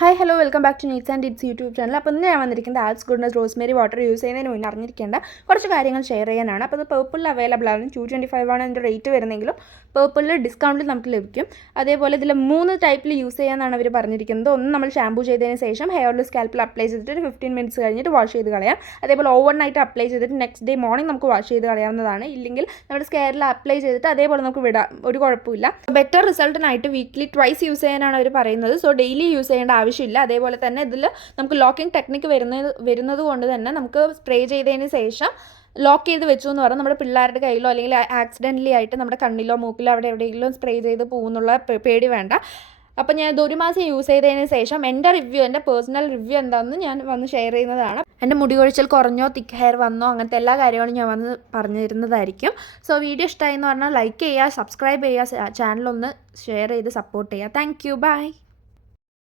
Hi hello welcome back to Neats and Tips YouTube channel. അപ്പോൾ ഇന്ന് ഞാൻ വന്നിരിക്കുന്നത് Alps Goodness rosemary water use ചെയ്യുന്നതിന് മുന്നേ അറിഞ്ഞിരിക്കേണ്ട കുറച്ച് കാര്യങ്ങൾ ഷെയർ ചെയ്യാനാണ്. അപ്പോൾ അത് പേർപ്പിളിൽ അവൈലബിൾ ആണ്. 225 ആണ് അതിൻ്റെ റേറ്റ് വരുന്നെങ്കിലും പേർപ്പിളിൽ ഡിസ്കൗണ്ടിൽ നമുക്ക് ലഭിക്കും. അതേപോലെ ഇതിൽ 3 ടൈപ്പിൽ യൂസ് ചെയ്യാനാണ് അവർ പറഞ്ഞിരിക്കുന്നത്. ഒന്ന് നമ്മൾ ഷാമ്പൂ ചെയ്തതിന് ശേഷം ഹെയറിൽ സ്കാൽപ്പിൽ അപ്ലൈ ചെയ്തിട്ട് ഒരു 15 മിനിറ്റ്സ് കഴിഞ്ഞിട്ട് വാഷ് ചെയ്ത് കളയാം. അതേപോലെ ഓവർ നൈറ്റ് അപ്ലൈ ചെയ്തിട്ട് നെക്സ്റ്റ് ഡേ മോർണിംഗ് നമുക്ക് വാഷ് ചെയ്ത് കളയാവുന്നതാണ്. ഇല്ലെങ്കിൽ നമ്മുടെ സ്കാൽപ്പിൽ അപ്ലൈ ചെയ്തിട്ട് അതേപോലെ നമുക്ക് വിടാം, ഒരു കുഴപ്പമില്ല. ബെറ്റർ റിസൾട്ടിനായിട്ട് വീക്ക്ലി ട്വൈസ് യൂസ് ചെയ്യാനാണ് അവർ പറയുന്നത്. സോ ഡെയിലി യൂസ് ചെയ്യേണ്ട ആവശ്യമില്ല. അതേപോലെ തന്നെ ഇതിൽ നമുക്ക് ലോക്കിംഗ് ടെക്നിക്ക് വരുന്നത് കൊണ്ട് തന്നെ നമുക്ക് സ്പ്രേ ചെയ്തതിന് ശേഷം ലോക്ക് ചെയ്ത് വെച്ചു എന്ന് പറഞ്ഞാൽ നമ്മുടെ പിള്ളേരുടെ കയ്യിലോ അല്ലെങ്കിൽ ആക്സിഡൻ്റലി ആയിട്ട് നമ്മുടെ കണ്ണിലോ മൂക്കിലോ അവിടെ എവിടെയെങ്കിലും സ്പ്രേ ചെയ്ത് പോകുന്നുള്ള പേടി വേണ്ട. അപ്പോൾ ഞാൻ ഇത് 1 മാസം യൂസ് ചെയ്തതിന് ശേഷം എൻ്റെ പേഴ്സണൽ റിവ്യൂ എന്താണെന്ന് ഞാൻ വന്ന് ഷെയർ ചെയ്യുന്നതാണ്. എൻ്റെ മുടി കൊഴിച്ചിൽ കുറഞ്ഞോ, തിക്ക് ഹെയർ വന്നോ, അങ്ങനത്തെ എല്ലാ കാര്യങ്ങളും ഞാൻ വന്ന് പറഞ്ഞു തരുന്നതായിരിക്കും. സോ വീഡിയോ ഇഷ്ടമായി എന്ന് പറഞ്ഞാൽ ലൈക്ക് ചെയ്യുക, സബ്സ്ക്രൈബ് ചെയ്യുക, ചാനലൊന്ന് ഷെയർ ചെയ്ത് സപ്പോർട്ട് ചെയ്യുക. Thank you, by.